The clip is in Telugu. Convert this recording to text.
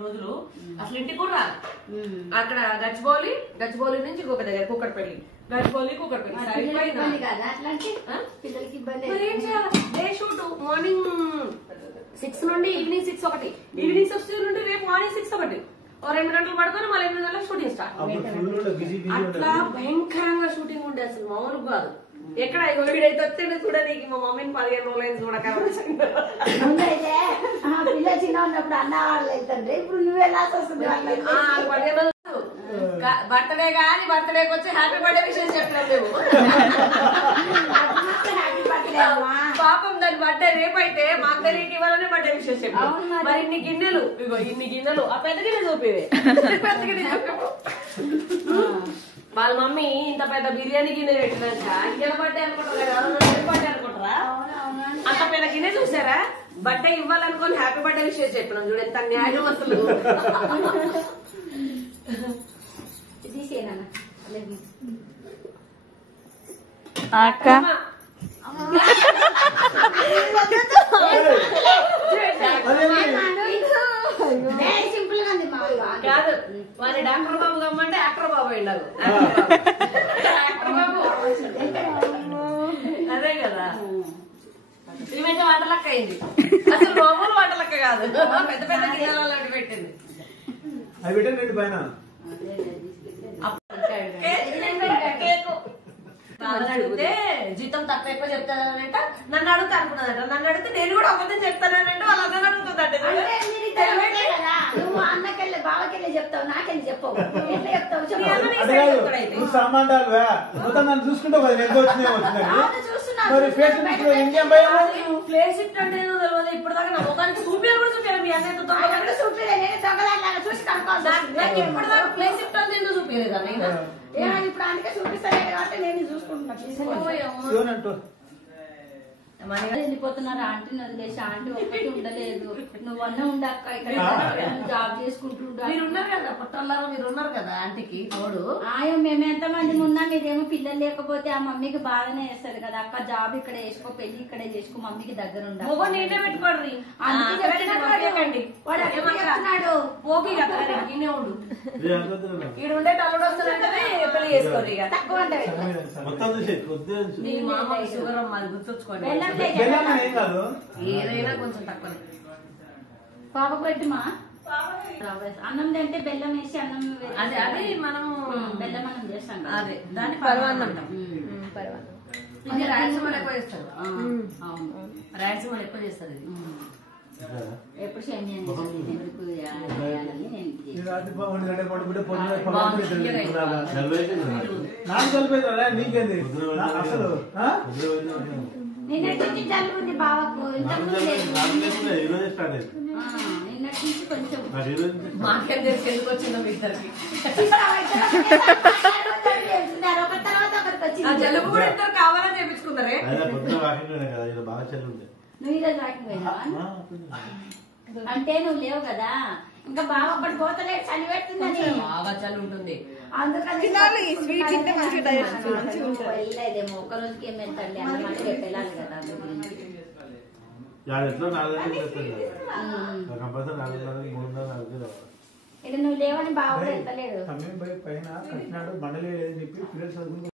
రోజులు అసలు ఇంటికి కూడా రాదు. అక్కడ గచ్చిబౌలి నుంచి ఇంకొక దగ్గర Kukatpally, Gachibowli Kukatpally day shoot morning 6 నుండి ఈవినింగ్ 6 ఒకటి, ఈవినింగ్ 6 నుండి రేపు మార్నింగ్ 6 ఒకటి, 2 గంటలు పడుకొని మళ్ళీ 8 గంటలకు షూటింగ్ స్టార్ట్. అట్లా భయంకరంగా షూటింగ్ ఉండే అసలు మామూలు కాదు. ఎక్కడ వీడైతే వచ్చాడు చూడడానికి మా మమ్మీని 15 రోజులైంది చూడక. చిన్న ఉన్నప్పుడు అన్న వాళ్ళు అవుతుంది, ఇప్పుడు నువ్వు ఎలా వస్తుంది 15 రోజులు బర్త్డే కానీ బర్త్డేకి వచ్చి హ్యాపీ బర్త్డే విషయం చెప్పినాం మేము. పాపం దాని బర్త్డే రేపైతే మా అక్కడికి ఇవ్వాలనే బర్త్డే విషయం చెప్పాం. మరి ఇన్ని గిన్నెలు ఆ పెద్ద గిన్నె చూపేవే, పెద్ద గిన్నె చెప్పాము. వాళ్ళ మమ్మీ ఇంత పెద్ద బిర్యానీ గిన్నె పెట్టినాక ఇంకెలా బర్త్డే అనుకుంటారా, బర్త్డే అనుకుంటారా? అంత పెద్ద గిన్నె చూసారా? బర్త్డే ఇవ్వాలనుకోని హ్యాపీ బర్త్డే విషయం చెప్పినాం. చూడు ఎంత న్యాయం అసలు. అక్క కాదు వారి డాక్టర్ బాబు గమ్మంటే యాక్టర్ బాబు అయ్యాడు. యాక్టర్ బాబు అదే కదా. ఈమెతే వంటలక్క అయింది, అసలు మామూలు వంటలక్క కాదు, పెద్ద పెద్ద గిన్నెలలో పెట్టింది. అడిగితే జీతం తక్కువ ఎక్కువ చెప్తానంట, నన్ను అడుగుతా అనుకున్నదంట. నన్ను అడిగితే నేను కూడా అబద్ధం చెప్తానంటే వాళ్ళ అన్న అడుగుతుందంట. నువ్వు అన్నకెళ్ళి బావకెళ్ళి చెప్తావు, నాకెళ్ళి చెప్పవు, ఎట్లా చెప్తావు? చూసుకుంటావు ప్లేస్ ఇట్ అంటే ఇప్పుడు దాకా నా ముఖానికి చూపించాలి కూడా చూపించాలి. మీ అన్నయ్యతో ఇప్పుడు దాకా ప్లేస్ ఇట్ అంటే ఎందుకు చూపించలేదా? ఇప్పుడు అందుకే చూపిస్తాను కాబట్టి నేను చూసుకుంటున్నా. వెళ్ళిపోతున్నారు ఆంటీని వదిలేసి. ఆంటీ ఒక్కటి ఉండలేదు, నువ్వన్నా ఉండక్క, ఇక్కడ జాబ్ చేసుకుంటూ మీరు ఉన్నారు కదా పుట్టారు, మీరు ఉన్నారు కదా ఆంటీకి తోడు. ఆయో మేము ఎంత మంది ఉన్నా మీరేమో పిల్లలు లేకపోతే ఆ మమ్మీకి బాధనే వేస్తారు కదా. అక్క జాబ్ ఇక్కడ వేసుకో, పెళ్లి ఇక్కడే చేసుకో, మమ్మీకి దగ్గర ఉండాలి. నేనే పెట్టుకోండి పోగి కదా ఇన్నే ఉండు. ఈడు ఉండే తమ్ముడు వస్తానంటే పెళ్లి చేసుకోరు. ఇక తక్కువ షుగర్ అమ్మాది గుర్తుంచుకోండి, ఏదైనా కొంచెం తక్కువ. పాపకు పెట్టుమా అన్నం తింటే బెల్లం వేసి అన్నం, అదే అదే మనం బెల్లం అన్నం చేస్తాం. అదే దాన్ని పరవాన్నం అంటాం. ఇది రాయలసీమలో ఎక్కువ చేస్తారు. రాయలసీమలో ఎక్కువ చేస్తారు. ఇది ఎప్పుడు సేమియా నిన్నటి నుంచి జలుబు ఉంది బావకు, నిన్నటి నుంచి కొంచెం. మాకేం తెలిసి ఎందుకు వచ్చిందో మీ ఇద్దరికి జలుబు కూడా ఇద్దరు కావాలని చేపించుకున్నారే. నువ్వు ఈరోజు వాకింగ్ పోయినావా? అంటే నువ్వు లేవు కదా, ఇంకా బావ ఒక్కటి పోతలేదు, చలి పెడుతుందని. బాగా చలి ఉంటుంది, అందుకని వెళ్ళలేదేమో. ఒక్క రోజుకి ఏం వెళ్తాండి అన్నమాట, రేపు వెళ్ళాలి కదా. ఇక నువ్వు లేవని బావ వెళ్తలేడు. పైన కట్టినాడు బండలే లేదని చెప్పి పిల్లలు చదువుకుంటూ